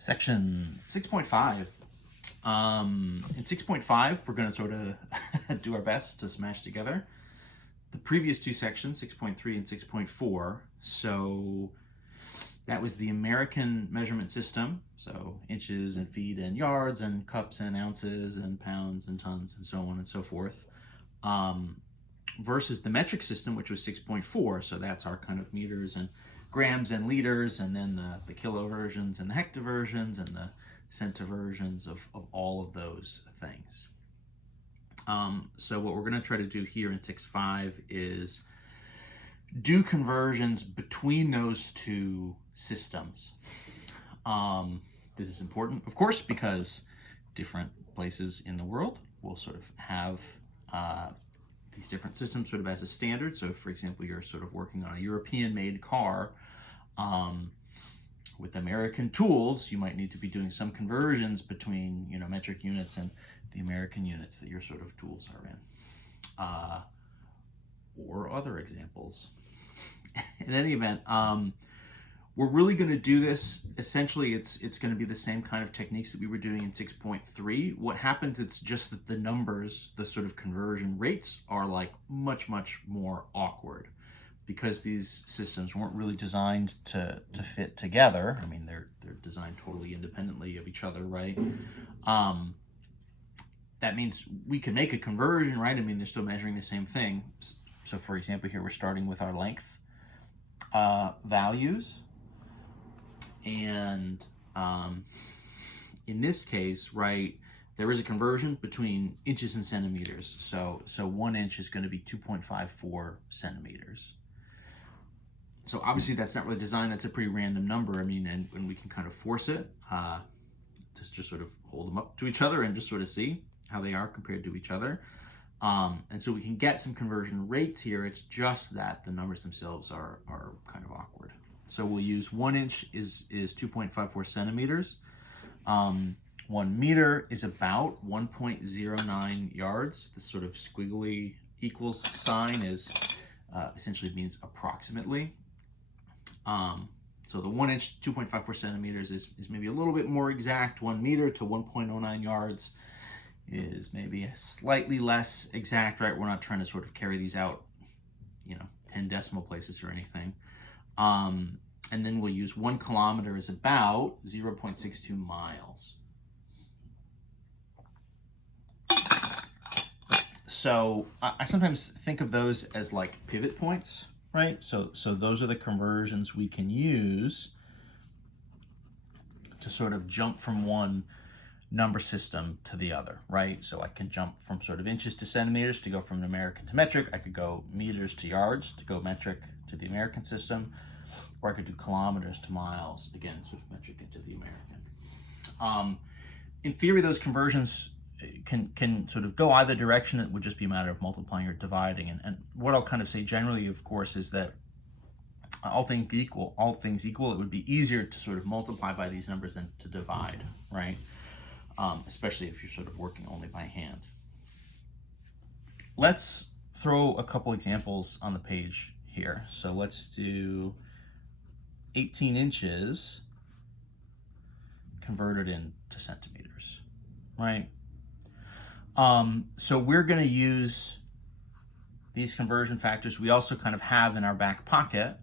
Section 6.5. In 6.5, we're going to sort of do our best to smash together the previous two sections, 6.3 and 6.4. So that was the American measurement system, so inches and feet and yards and cups and ounces and pounds and tons and so on and so forth, versus the metric system, which was 6.4. So that's our kind of meters and grams and liters, and then the kilo versions and the hecto versions and the centi versions of all of those things. So what we're going to try to do here in 6.5 is do conversions between those two systems. This is important, of course, because different places in the world will sort of have these different systems sort of as a standard. So for example, you're sort of working on a European-made car with American tools, you might need to be doing some conversions between, metric units and the American units that your sort of tools are in. Or other examples. In any event, we're really going to do this. Essentially, it's going to be the same kind of techniques that we were doing in 6.3. What happens, it's just that the numbers, the sort of conversion rates are like much more awkward, because these systems weren't really designed to fit together. I mean, they're designed totally independently of each other, right? That means we can make a conversion, right? I mean, they're still measuring the same thing. So for example, here we're starting with our length values. And in this case, right, there is a conversion between inches and centimeters. So 1 inch is going to be 2.54 centimeters. So obviously that's not really designed. That's a pretty random number. I mean, and we can kind of force it to just sort of hold them up to each other and just sort of see how they are compared to each other. And so we can get some conversion rates here. It's just that the numbers themselves are kind of awkward. So we'll use 1 inch is 2.54 centimeters. 1 meter is about 1.09 yards. This sort of squiggly equals sign is essentially means approximately. So the 1 inch, 2.54 centimeters is maybe a little bit more exact. 1 meter to 1.09 yards is maybe slightly less exact, right? We're not trying to sort of carry these out, 10 decimal places or anything. And then we'll use 1 kilometer is about 0.62 miles. So I sometimes think of those as like pivot points, right? So those are the conversions we can use to sort of jump from one number system to the other, right? So I can jump from sort of inches to centimeters to go from an American to metric. I could go meters to yards to go metric to the American system, or I could do kilometers to miles, again, sort of metric into the American. In theory, those conversions can sort of go either direction. It would just be a matter of multiplying or dividing. And what I'll kind of say generally, of course, is that all things equal, it would be easier to sort of multiply by these numbers than to divide, right? Especially if you're sort of working only by hand. Let's throw a couple examples on the page here. So let's do 18 inches converted into centimeters, right? So we're going to use these conversion factors. We also kind of have in our back pocket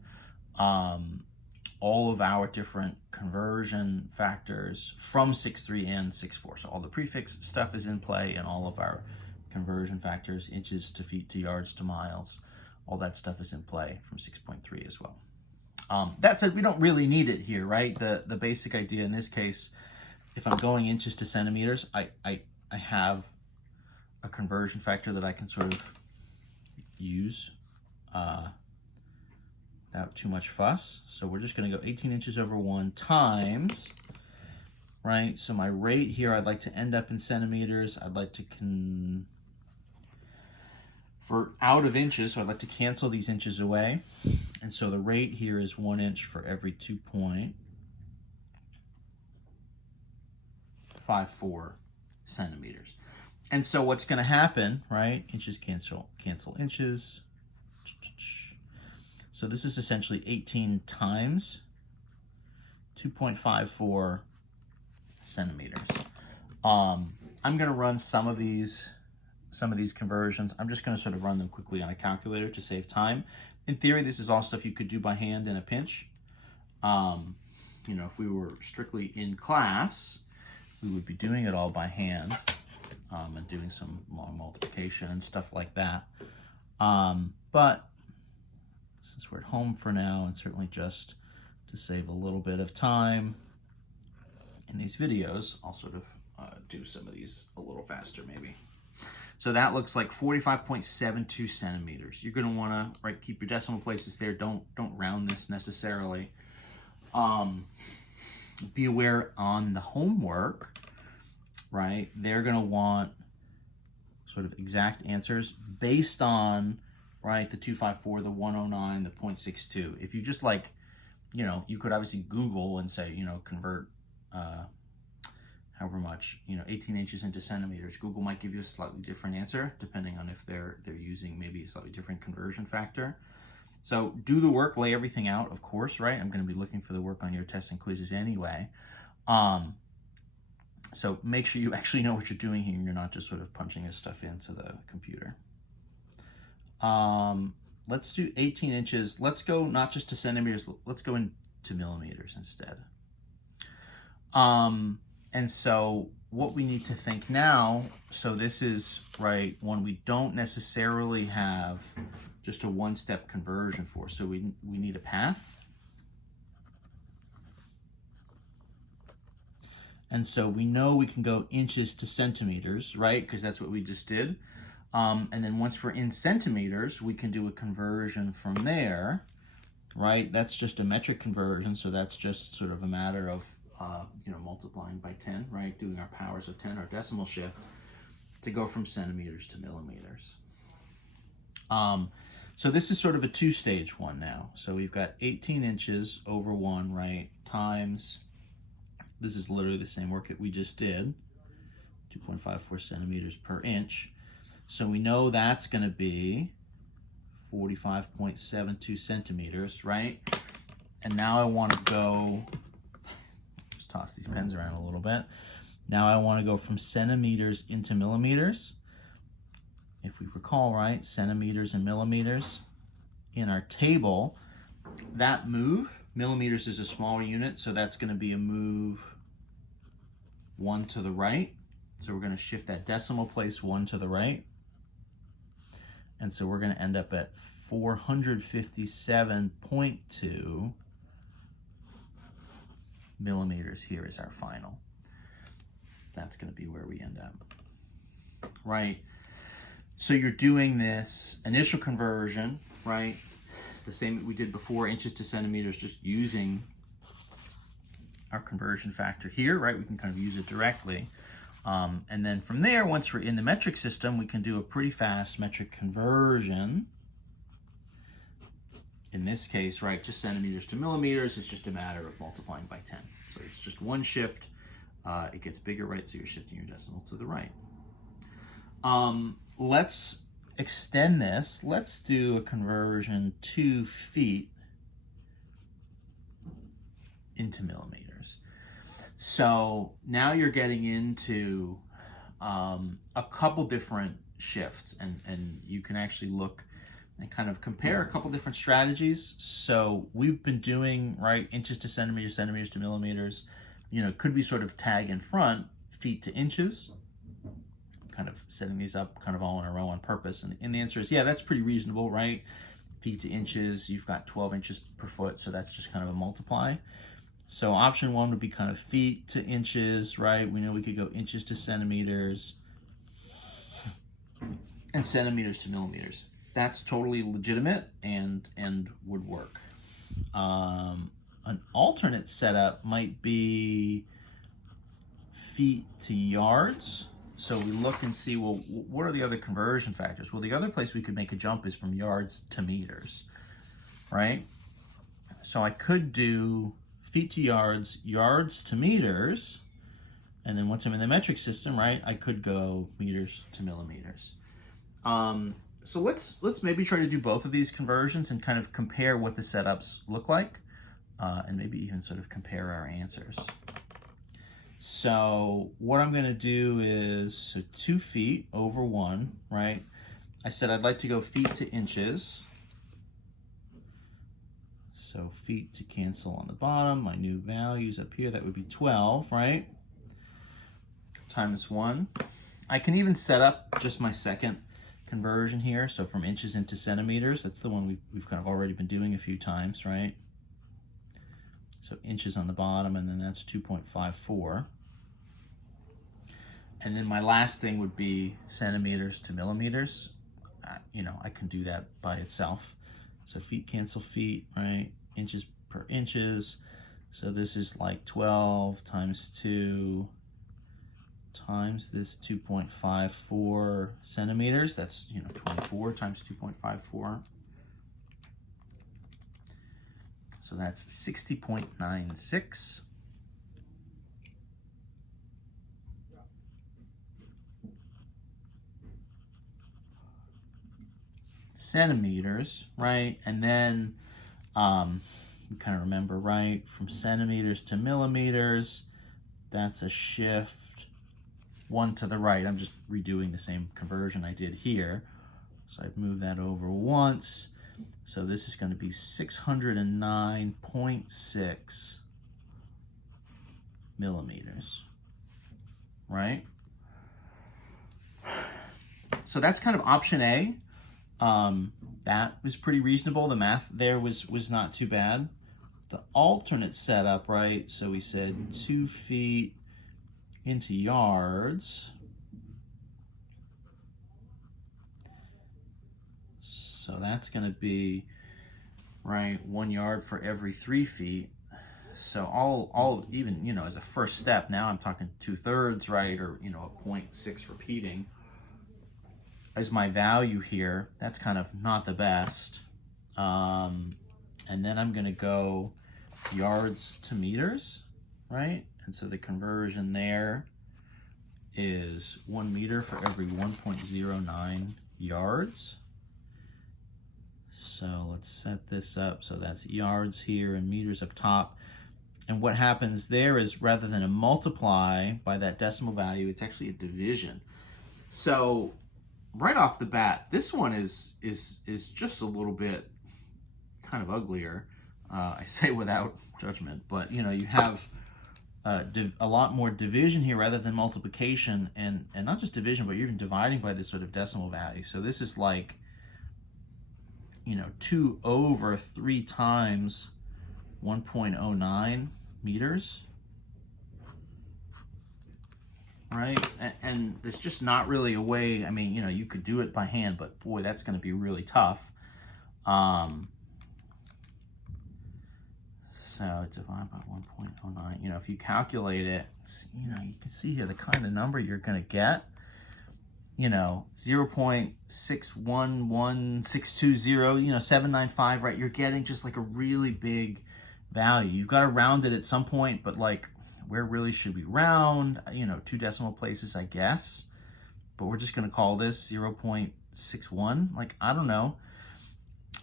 all of our different conversion factors from 6.3 and 6.4. So all the prefix stuff is in play, and all of our conversion factors, inches to feet to yards to miles, all that stuff is in play from 6.3 as well. That said, we don't really need it here, right? The basic idea in this case, if I'm going inches to centimeters, I have a conversion factor that I can sort of use without too much fuss. So we're just going to go 18 inches over 1 times, right? So my rate here, I'd like to end up in centimeters. I'd like to for out of inches, so I'd like to cancel these inches away. And so the rate here is 1 inch for every 2.54 centimeters. And so what's going to happen, right? Inches cancel inches. So this is essentially 18 times 2.54 centimeters. I'm going to run some of these conversions. I'm just going to sort of run them quickly on a calculator to save time. In theory, this is all stuff you could do by hand in a pinch. You know, if we were strictly in class, we would be doing it all by hand and doing some long multiplication and stuff like that. But since we're at home for now, and certainly just to save a little bit of time in these videos, I'll sort of do some of these a little faster maybe. So that looks like 45.72 centimeters. You're going to want to keep your decimal places there. Don't round this necessarily. Be aware on the homework, right? They're going to want sort of exact answers based on, right, the 254, the 109, the 0.62. If you just you know, you could obviously Google and say, you know, convert however much, you know, 18 inches into centimeters. Google might give you a slightly different answer depending on if they're using maybe a slightly different conversion factor. So do the work, lay everything out, of course, right? I'm going to be looking for the work on your tests and quizzes anyway. So make sure you actually know what you're doing here and you're not just sort of punching this stuff into the computer. Let's do 18 inches. Let's go not just to centimeters, let's go into millimeters instead. And so what we need to think now, so this is, right, one we don't necessarily have just a one-step conversion for. So we need a path. And so we know we can go inches to centimeters, right? Because that's what we just did. And then once we're in centimeters, we can do a conversion from there, right? That's just a metric conversion. So that's just sort of a matter of, you know, multiplying by 10, right? Doing our powers of 10, our decimal shift, to go from centimeters to millimeters. So this is sort of a two-stage one now. So we've got 18 inches over 1, right, times, this is literally the same work that we just did, 2.54 centimeters per inch. So we know that's going to be 45.72 centimeters, right? And now I want to go, just toss these pens around a little bit. Now I want to go from centimeters into millimeters. If we recall, right, centimeters and millimeters in our table, that move, millimeters is a smaller unit, so that's going to be a move 1 to the right. So we're going to shift that decimal place 1 to the right. And so we're going to end up at 457.2 millimeters here is our final. That's going to be where we end up, right? So you're doing this initial conversion, right? The same that we did before, inches to centimeters, just using our conversion factor here, right? We can kind of use it directly. And then from there, once we're in the metric system, we can do a pretty fast metric conversion. In this case, right, just centimeters to millimeters, it's just a matter of multiplying by 10. So it's just one shift. It gets bigger, right? So you're shifting your decimal to the right. Let's extend this. Let's do a conversion 2 feet into millimeters. So now you're getting into a couple different shifts, and you can actually look and kind of compare a couple different strategies. So we've been doing, right, inches to centimeters, centimeters to millimeters. You know, could we sort of tag in front feet to inches? Kind of setting these up kind of all in a row on purpose. And the answer is, yeah, that's pretty reasonable, right? Feet to inches, you've got 12 inches per foot, so that's just kind of a multiply. So option 1 would be kind of feet to inches, right? We know we could go inches to centimeters and centimeters to millimeters. That's totally legitimate and would work. An alternate setup might be feet to yards. So we look and see, well, what are the other conversion factors? Well, the other place we could make a jump is from yards to meters, right? So I could do feet to yards, yards to meters, and then once I'm in the metric system, right, I could go meters to millimeters. So let's maybe try to do both of these conversions and kind of compare what the setups look like, and maybe even sort of compare our answers. So what I'm going to do is, so 2 feet over 1, right? I said I'd like to go feet to inches. So feet to cancel on the bottom. My new values up here, that would be 12, right? Times 1. I can even set up just my second conversion here. So from inches into centimeters, that's the one we've kind of already been doing a few times, right? So inches on the bottom, and then that's 2.54. And then my last thing would be centimeters to millimeters. You know, I can do that by itself. So feet cancel feet, right? Inches per inches. So this is like 12 times 2 times this 2.54 centimeters. That's, you know, 24 times 2.54. So that's 60.96. Centimeters, right? And then you kind of remember, right, from centimeters to millimeters, that's a shift 1 to the right. I'm just redoing the same conversion I did here. So I've moved that over once. So this is going to be 609.6 millimeters, right? So that's kind of option A. That was pretty reasonable. The math there was not too bad. The alternate setup, right? So we said 2 feet into yards. So that's going to be, right, 1 yard for every 3 feet. So all even, you know, as a first step, now I'm talking 2/3, right, or, you know, a 0.6 repeating as my value here. That's kind of not the best. And then I'm going to go yards to meters, right? And so the conversion there is 1 meter for every 1.09 yards. So let's set this up. So that's yards here and meters up top. And what happens there is, rather than a multiply by that decimal value, it's actually a division. So right off the bat, this one is just a little bit kind of uglier. I say without judgment, but you know, you have a lot more division here rather than multiplication, and not just division, but you're even dividing by this sort of decimal value. So this is like, you know, 2 over 3 times 1.09 meters, right? And there's just not really a way. I mean, you know, you could do it by hand, but boy, that's going to be really tough. So divide by 1.09. You know, if you calculate it, you know, you can see here the kind of number you're going to get. You know, 0.611620, you know, 795, right? You're getting just like a really big value. You've got to round it at some point, but like, where really should we round? You know, 2 decimal places, I guess. But we're just going to call this 0.61. Like, I don't know.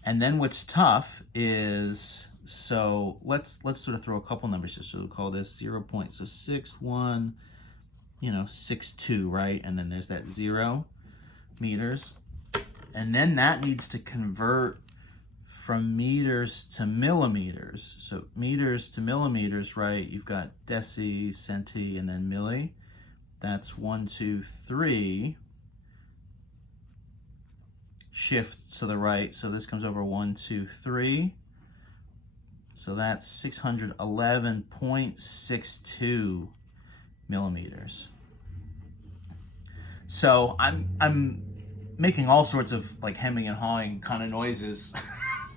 And then what's tough is, so let's sort of throw a couple numbers here. So we'll call this 0.61, you know, 62, right? And then there's that 0 meters. And then that needs to convert from meters to millimeters. So meters to millimeters, right? You've got deci, centi, and then milli. That's 1, 2, 3. Shift to the right. So this comes over 1, 2, 3. So that's 611.62 millimeters. So I'm making all sorts of like hemming and hawing kind of noises.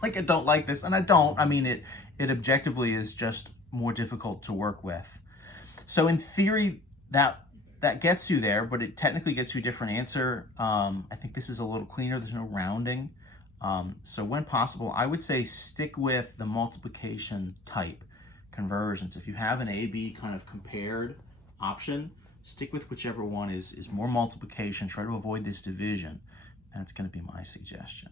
Like, I don't like this, and I don't. I mean, it objectively is just more difficult to work with. So in theory, that gets you there, but it technically gets you a different answer. I think this is a little cleaner. There's no rounding. So when possible, I would say stick with the multiplication type conversions. If you have an A-B kind of compared option, stick with whichever one is more multiplication. Try to avoid this division. That's going to be my suggestion.